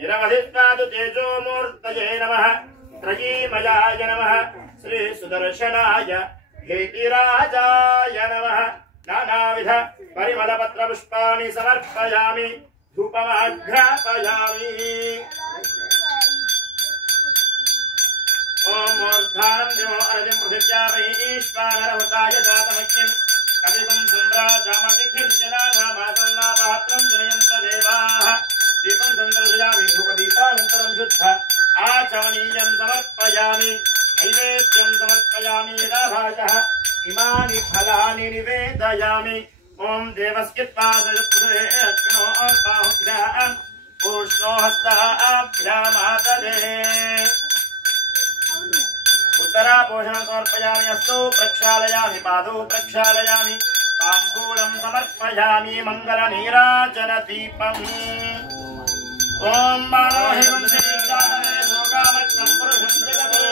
निरवधिष्ठातु तेजोमूर्तये नमः त्रयीमयाय नमः श्री सुदर्शनाय हेतिराजाय नमः नानाविध परिमलपत्र पुष्पाणि समर्पयामि धूपमाघ्रापयामि ओम मूर्धानं देवो अर्घ्यं पृथिव्यामहीश्वानरहुताय जातमग्निं कविगुं सम्राजामतिथिं जनानामासन्नापात्रं जनयन्त देवाः दीपं सन्दर्शयामि धूपदीपानन्तरं शुद्ध आचमनीयं समर्पयामि नैवेद्यं समर्पयामि यदा भाजः इमानि फलानि निवेदयामि ओम देवस्कित्पादयुक्ते अग्नो बाहुभ्याम् पूष्णो हस्ताभ्यामातरे उत्तरापोषणं समर्पयामि हस्तौ प्रक्षालयामि पादौ प्रक्षालयामि ताम्बूलं समर्पयामि मङ्गलनीराजनदीपम् ओम मानोहिमं सेव्यामहे लोकामर्कं पुरुषं जगतो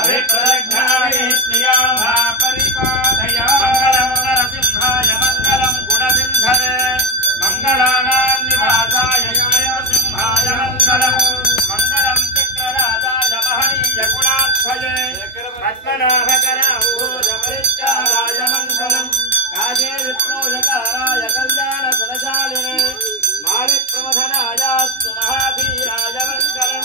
अभिप्रज्ञाविष्णियाः परिपादया मङ्गलं नरसिंहाय मङ्गलं गुणसिन्धवे मङ्गलानां निवासाय नरसिंहाय मङ्गलं मङ्गलं चक्रराजाय महनीय गुणाध्वये पद्मनाभकराम्भोजपरिष्काराय मङ्गलं काजे विष्णोजकाराय कल्याणगुणशालिने मालिप्रमथनायास्तु महाधीराय मङ्गलं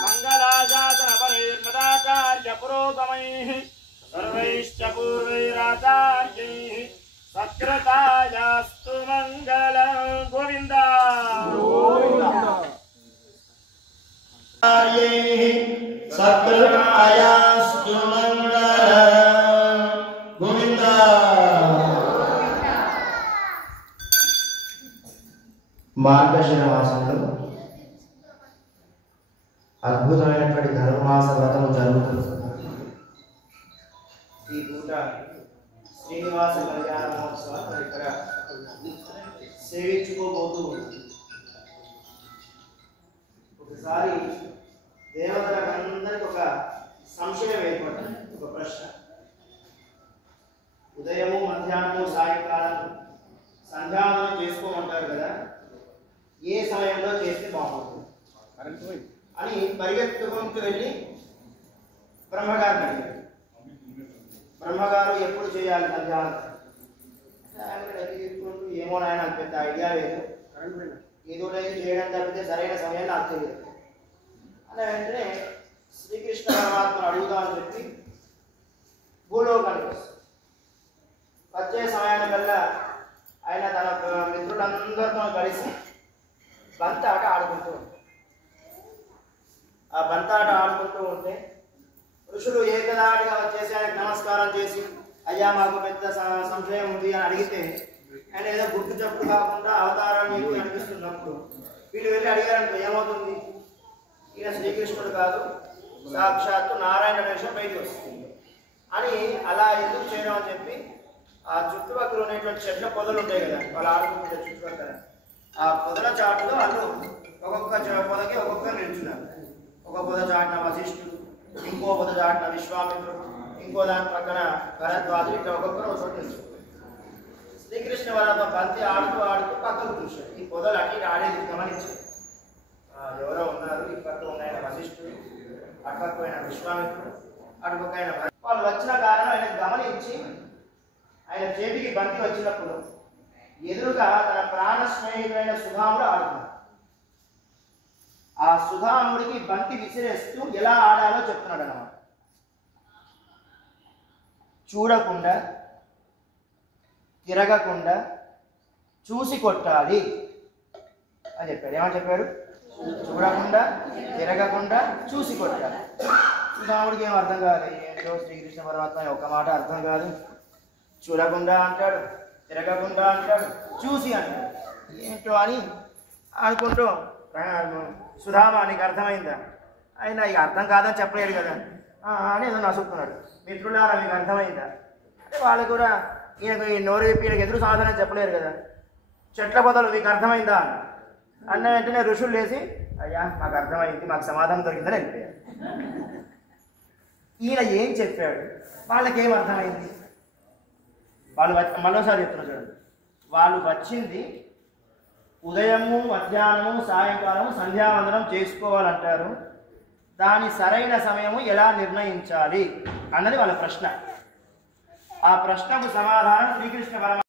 मङ्गलाजातनपरैर्मदाचार्य पुरोगमैः सर्वैश्च पूर्वैराचार्यैः सत्कृतायास्तु मङ्गलं गोविन्द सत्कृतायास्तु मङ्गलं गोविन्द మార్గశిర మాసంలో అద్భుతమైనటువంటి ధనుర్మాస వ్రతము జరుగుతుంది. ఈ పూట శ్రీనివాస కళ్యాణ మహోత్సవాన్ని ఇక్కడ సేవించుకోబోతూ ఉంటుంది. ఒకసారి దేవతలందరికీ ఒక సంశయం ఏర్పడింది, ఒక ప్రశ్న. ఉదయము మధ్యాహ్నము సాయంకాలం సంధ్యావందనం చేసుకోమంటారు కదా, ఏ సమయంలో చేస్తే బాగుంటుంది అని పరిగెత్తుకుంటూ వెళ్ళి బ్రహ్మగారిని అడిగారు. బ్రహ్మగారు ఎప్పుడు చేయాలి సంధ్యావందనం? ఏమో నాయన నాకు పెద్ద ఐడియా లేదు, ఏదో చేయడం తప్పితే సరైన సమయం నాకు తెలియదు అలా వెంటనే శ్రీకృష్ణ పరమాత్మ అడుగుదామని చెప్పి భూలోకానికి వస్తుంది. వచ్చే సమయానికల్లా ఆయన తన మిత్రులందరితో కలిసి బంతాట ఆడుకుంటూ ఉంటారు. ఆ బంతాట ఆడుకుంటూ ఉంటే ఋషులు ఏకదాటిగా వచ్చేసి ఆయనకు నమస్కారం చేసి అయ్యా మాకు పెద్ద సంశయం ఉంది అని అడిగితే ఆయన ఏదో గుర్తు చప్పుడు కాకుండా అవతారాన్ని మీకు అనిపిస్తున్నప్పుడు వీళ్ళు వెళ్ళి అడిగారనుకో ఏమవుతుంది? ఈయన శ్రీకృష్ణుడు కాదు, సాక్షాత్తు నారాయణ వేషం బయటికి వస్తుంది అని అలా ఎందుకు చేయడం అని చెప్పి ఆ చుట్టుపక్కల ఉన్నటువంటి చెట్ల పొదలు ఉంటాయి కదా, వాళ్ళు ఆడుకుంటే చుట్టుపక్కల ఆ పొదల చాటులో వాళ్ళు ఒక్కొక్క పొదకి ఒక్కొక్కరు నిల్చున్నారు. ఒక పొద చాటున వశిష్ఠుడు, ఇంకో పొద చాటున విశ్వామిత్రుడు, ఇంకో దాని పక్కన భరద్వాజుడు, ఇట్లా ఒక్కొక్కరు ఒక చోట నిల్చున్నారు. శ్రీకృష్ణ వరద బంతి ఆడుతూ ఆడుతూ పక్కకు చూశారు. ఈ పొదలు అటు ఇటు ఆడేది గమనించారు. ఎవరో ఉన్నారు, ఈ పక్క ఉన్నాయన వశిష్ఠుడు, అటుపక్క అయిన విశ్వామిత్రుడు, అటుపక్క అయిన వాళ్ళు వచ్చిన కారణం ఆయన గమనించి ఆయన చేతికి బంతి వచ్చినప్పుడు ఎదురుగా తన ప్రాణ స్నేహితుడైన సుధాముడు ఆడుతున్నాడు. ఆ సుధాముడికి బంతి విసిరేస్తూ ఎలా ఆడాలో చెప్తున్నాడు అన్నమాట. చూడకుండా, తిరగకుండా చూసి కొట్టాలి అని చెప్పాడు. ఏమని చెప్పాడు? చూడకుండా, తిరగకుండా చూసి కొట్టాలి. సుధాముడికి ఏం అర్థం కాదు, ఏంటో శ్రీకృష్ణ పరమాత్మ ఒక్క మాట అర్థం కాదు. చూడకుండా అంటాడు, తిరగకుండా అంటాడు, చూసి అంటాడు, ఏంటో అని అనుకుంటూ సుధామ నీకు అర్థమైందా? ఆయన ఇక అర్థం కాదని చెప్పలేడు కదా అని ఏదో నసుకుతున్నాడు. మిత్రులారా మీకు అర్థమైందా అంటే వాళ్ళు కూడా ఈయనకు ఈ నోరు చెప్పి ఈయనకు ఎదురు సమాధానం చెప్పలేరు కదా. చెట్ల పొదలు మీకు అర్థమైందా అన్న వెంటనే ఋషులు లేచి అయ్యా మాకు అర్థమైంది, మాకు సమాధానం దొరికిందని వెళ్ళిపోయారు. ఈయన ఏం చెప్పాడు, వాళ్ళకేం అర్థమైంది? వాళ్ళు మరోసారి చెప్తున్నారు చూడండి, వాళ్ళు వచ్చింది ఉదయము మధ్యాహ్నము సాయంకాలము సంధ్యావందనం చేసుకోవాలంటారు. దాని సరైన సమయము ఎలా నిర్ణయించాలి అన్నది వాళ్ళ ప్రశ్న. ఆ ప్రశ్నకు సమాధానం శ్రీకృష్ణ పరమాత్మ